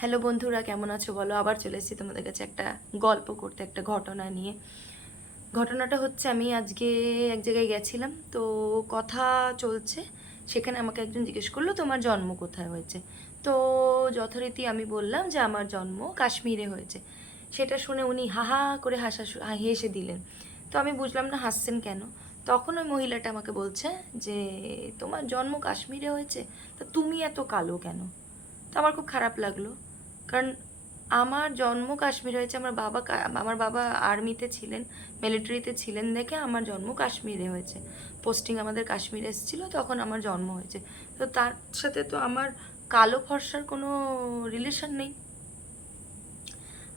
Hello বন্ধুরা, কেমন আছো বলো? আবার চলে এসেছি তোমাদের কাছে একটা গল্প করতে, একটা ঘটনা নিয়ে। ঘটনাটা হচ্ছে, আমি আজকে এক জায়গায় গেছিলাম, তো কথা চলছে। সেখানে আমাকে একজন জিজ্ঞেস করলো, তোমার জন্ম কোথায় হয়েছে? তো যথারীতি আমি বললাম যে আমার জন্ম কাশ্মীরে হয়েছে। সেটা শুনে উনি হা হা করে হেসে দিলেন। তো আমি বুঝলাম না হাসছেন কেন। তখন ওই মহিলাটা আমাকে বলছে যে তোমার জন্ম কাশ্মীরে হয়েছে, তা তুমি এত কালো কেন? তো আমার খুব খারাপ লাগলো, কারণ আমার জন্ম কাশ্মীর হয়েছে, আমার বাবা আর্মিতে ছিলেন, মিলিটারিতে ছিলেন দেখে আমার জন্ম কাশ্মীরে হয়েছে। পোস্টিং আমাদের কাশ্মীরে এসেছিলো, তখন আমার জন্ম হয়েছে। তো তার সাথে তো আমার কালো ফর্সার কোনো রিলেশন নেই।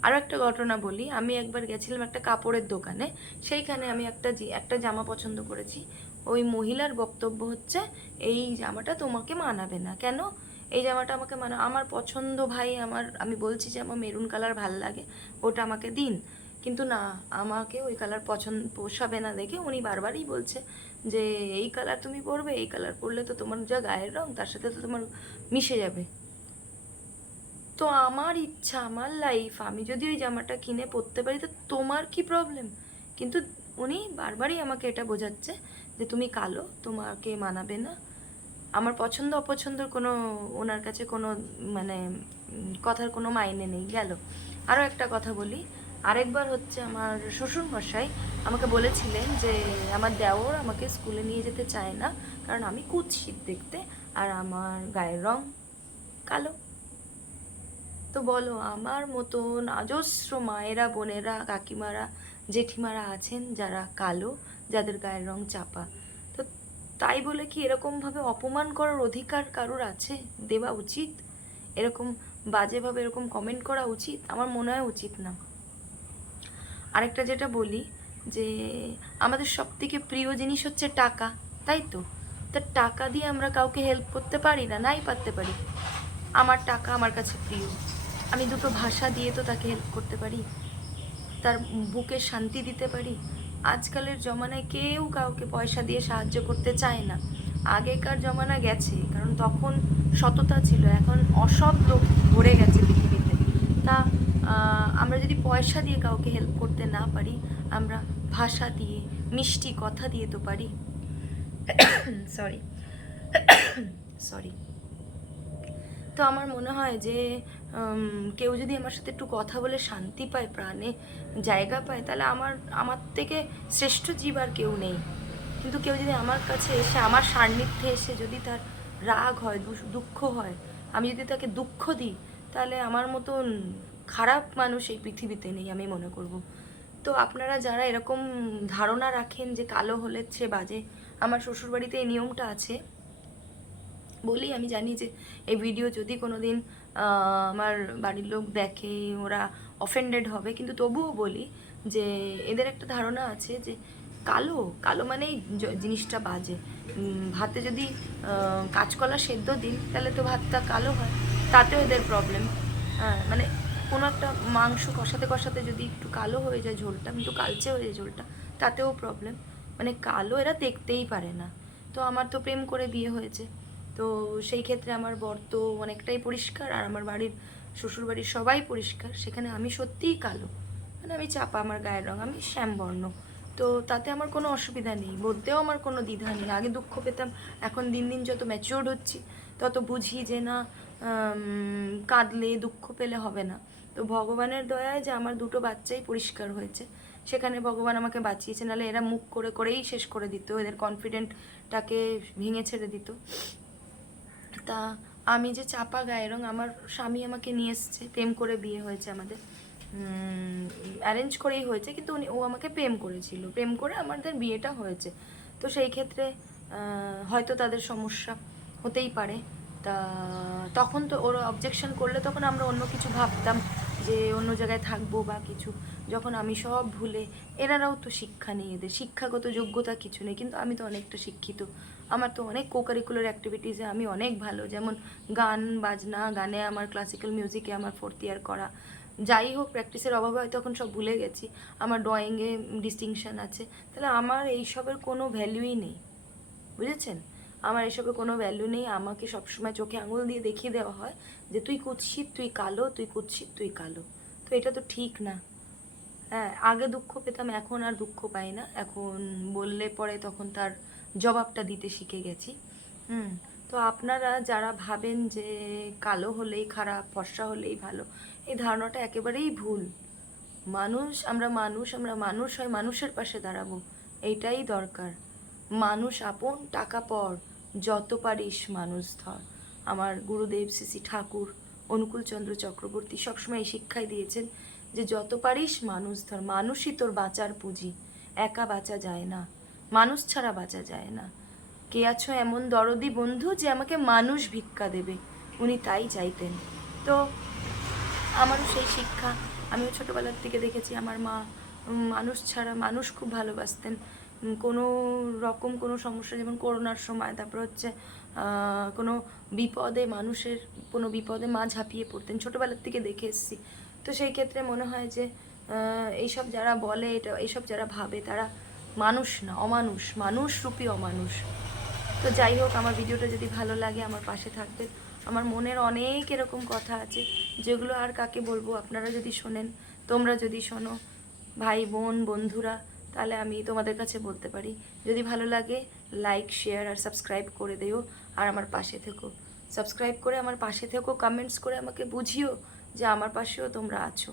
আরও একটা ঘটনা বলি, আমি একবার গেছিলাম একটা কাপড়ের দোকানে। সেইখানে আমি একটা জামা পছন্দ করেছি। ওই মহিলার বক্তব্য হচ্ছে, এই জামাটা তোমাকে মানাবে না। কেন? এই জামাটা আমাকে আমার পছন্দ ভাই, আমি বলছি যে আমার মেরুন কালার ভাল লাগে, ওটা আমাকে দিন। কিন্তু না, আমাকে ওই কালার পোষাবে না দেখে উনি বারবারই বলছে যে এই কালার তুমি পরবে, এই কালার পরলে তো তোমার যা গায়ের রং তার সাথে তো তোমার মিশে যাবে। তো আমার ইচ্ছা, আমার লাইফ, আমি যদি ওই জামাটা কিনে পরতে পারি তো তোমার কি প্রবলেম? কিন্তু উনি বারবারই আমাকে এটা বোঝাচ্ছে যে তুমি কালো, তোমাকে মানাবে না। আমার পছন্দ অপছন্দর কোনো, ওনার কাছে কোনো মানে কথার কোনো মাইনে নেই। গেল। আরও একটা কথা বলি, আরেকবার হচ্ছে আমার শ্বশুর মশাই আমাকে বলেছিলেন যে আমার দেওর আমাকে স্কুলে নিয়ে যেতে চায় না, কারণ আমি কুৎসিত দেখতে আর আমার গায়ের রং কালো। তো বলো, আমার মতন অজস্র মায়েরা, বোনেরা, কাকিমারা, জেঠিমারা আছেন যারা কালো, যাদের গায়ের রং চাপা। তো তাই বলে কি এরকমভাবে অপমান করার অধিকার কারোর আছে? দেওয়া উচিত? এরকম বাজেভাবে এরকম কমেন্ট করা উচিত? আমার মনে হয় উচিত না। আরেকটা যেটা বলি, যে আমাদের সবথেকে প্রিয় জিনিস হচ্ছে টাকা, তাই তো? তা টাকা দিয়ে আমরা কাউকে হেল্প করতে পারি না? নাই পারতে পারি। আমার টাকা আমার কাছে প্রিয়, আমি দুটো ভাষা দিয়ে তো তাকে হেল্প করতে পারি, তার বুকে শান্তি দিতে পারি। আজকালের জমানায় কেউ কাউকে পয়সা দিয়ে সাহায্য করতে চায় না। আগেকার জমানা গেছে, কারণ তখন সততা ছিল, এখন অসৎ লোক ভরে গেছে পৃথিবীতে। তা আমরা যদি পয়সা দিয়ে কাউকে হেল্প করতে না পারি, আমরা ভাষা দিয়ে, মিষ্টি কথা দিয়ে তো পারি। Sorry, sorry. তো আমার মনে হয় যে কেউ যদি আমার সাথে একটু কথা বলে শান্তি পায়, প্রাণে জায়গা পায়, তাহলে আমার থেকে শ্রেষ্ঠ জীব আর কেউ নেই। কিন্তু কেউ যদি আমার কাছে এসে, আমার সান্নিধ্যে এসে যদি তার রাগ হয়, দুঃখ হয়, আমি যদি তাকে দুঃখ দিই, তাহলে আমার মতন খারাপ মানুষ এই পৃথিবীতে নেই, আমি মনে করব। তো আপনারা যারা এরকম ধারণা রাখেন যে কালো হলে সে বাজে, আমার শ্বশুরবাড়িতে এই নিয়মটা আছে। বলি, আমি জানি যে এই ভিডিও যদি কোনো দিন আমার বাড়ির লোক দেখে, ওরা অফেন্ডেড হবে, কিন্তু তবুও বলি যে এদের একটা ধারণা আছে যে কালো কালো মানেই জিনিসটা বাজে। ভাতে যদি কাঁচকলা সেদ্ধ দিন, তাহলে তো ভাতটা কালো হয়, তাতেও এদের প্রবলেম। হ্যাঁ, মানে কোনো একটা মাংস কষাতে কষাতে যদি একটু কালো হয়ে যায় ঝোলটা, কিন্তু কালচে হয়ে যায় ঝোলটা, তাতেও প্রবলেম। মানে কালো এরা দেখতেই পারে না। তো আমার তো প্রেম করে বিয়ে হয়েছে, তো সেই ক্ষেত্রে আমার বর তো অনেকটাই পরিষ্কার, আর আমার বাড়ির শ্বশুরবাড়ির সবাই পরিষ্কার, সেখানে আমি সত্যিই কালো। মানে আমি চাপা, আমার গায়ের রং, আমি শ্যামবর্ণ। তো তাতে আমার কোনো অসুবিধা নেই, বলতেও আমার কোনো দ্বিধা নেই। আগে দুঃখ পেতাম, এখন দিন দিন যত ম্যাচিওর্ড হচ্ছি তত বুঝি যে না, কাঁদলে দুঃখ পেলে হবে না। তো ভগবানের দয়ায় যে আমার দুটো বাচ্চাই পরিষ্কার হয়েছে, সেখানে ভগবান আমাকে বাঁচিয়েছে, নাহলে এরা মুখ করে করেই শেষ করে দিত, এদের কনফিডেন্টটাকে ভেঙে ছেড়ে দিত। তা আমি যে চাপা গায়ের রং, আমার স্বামী আমাকে নিয়ে এসছে, প্রেম করে বিয়ে হয়েছে আমাদের, অ্যারেঞ্জ করেই হয়েছে, কিন্তু ও আমাকে প্রেম করেছিল, প্রেম করে আমাদের বিয়েটা হয়েছে। তো সেই ক্ষেত্রে হয়তো তাদের সমস্যা হতেই পারে। তা তখন তো ওরা অবজেকশন করলে তখন আমরা অন্য কিছু ভাবতাম, যে অন্য জায়গায় থাকবো বা কিছু। যখন আমি সব ভুলে, এনারাও তো শিক্ষা নেই, এদের শিক্ষাগত যোগ্যতা কিছু নেই, কিন্তু আমি তো অনেকটা শিক্ষিত। আমার তো অনেক কোকারিকুলার অ্যাক্টিভিটিসে আমি অনেক ভালো, যেমন গান বাজনা, গানে আমার ক্লাসিক্যাল মিউজিকে আমার 4th ইয়ার করা। যাই হোক, প্র্যাকটিসের অভাবে হয়তো এখন সব ভুলে গেছি। আমার ড্রয়িংয়ে ডিস্টিংশন আছে। তাহলে আমার এইসবের কোনো ভ্যালুই নেই, বুঝেছেন? আমার এসবে কোনো ভ্যালু নেই। আমাকে সবসময় চোখে আঙুল দিয়ে দেখিয়ে দেওয়া হয় যে তুই কুৎসিত, তুই কালো, তুই কুৎসিত, তুই কালো। তো এটা তো ঠিক না। হ্যাঁ, আগে দুঃখ পেতাম, এখন আর দুঃখ পাই না। এখন বললে পরে তখন তার জবাবটা দিতে শিখে গেছি। হুম। তো আপনারা যারা ভাবেন যে কালো হলেই খারাপ, ফর্সা হলেই ভালো, এই ধারণাটা একেবারেই ভুল। আমরা মানুষ হয় মানুষের পাশে দাঁড়াবো, এইটাই দরকার। মানুষ আপন, টাকা পর, যত পারিস মানুষ ধর। আমার গুরুদেব শ্রী শ্রী ঠাকুর অনুকূলচন্দ্র চক্রবর্তী সবসময় এই শিক্ষাই দিয়েছেন যে যত পারিস মানুষ ধর, মানুষই তোর বাঁচার পুঁজি। একা বাঁচা যায় না, মানুষ ছাড়া বাঁচা যায় না। কে আছো এমন দরদি বন্ধু যে আমাকে মানুষ ভিক্ষা দেবে, উনি তাই চাইতেন। তো আমারও সেই শিক্ষা। আমিও ছোটোবেলার থেকে দেখেছি আমার মা মানুষ ছাড়া, মানুষ খুব ভালোবাসতেন। কোনো রকম কোনো সমস্যা, যেমন করোনার সময়, তারপর হচ্ছে কোনো বিপদে, মানুষের কোনো বিপদে মা ঝাঁপিয়ে পড়তেন, ছোটোবেলার থেকে দেখে এসেছি। তো সেই ক্ষেত্রে মনে হয় যে এইসব যারা বলে, এইসব যারা ভাবে, তারা মানুষ না, অমানুষ, মানুষরূপী অমানুষ। তো যাই হোক, আমার ভিডিওটা যদি ভালো লাগে আমার পাশে থাকবেন। আমার মনের অনেক এরকম কথা আছে যেগুলো আর কাকে বলবো। আপনারা যদি শোনেন, তোমরা যদি শোনো, ভাই বোন বন্ধুরা, তাহলে আমি তোমাদের কাছে বলতে পারি। যদি ভালো লাগে লাইক শেয়ার আর সাবস্ক্রাইব করে দিও, আর আমার পাশে থেকো। সাবস্ক্রাইব করে আমার পাশে থেকো, কমেন্টস করে আমাকে বুঝিও যে আমার পাশেও তোমরা আছো।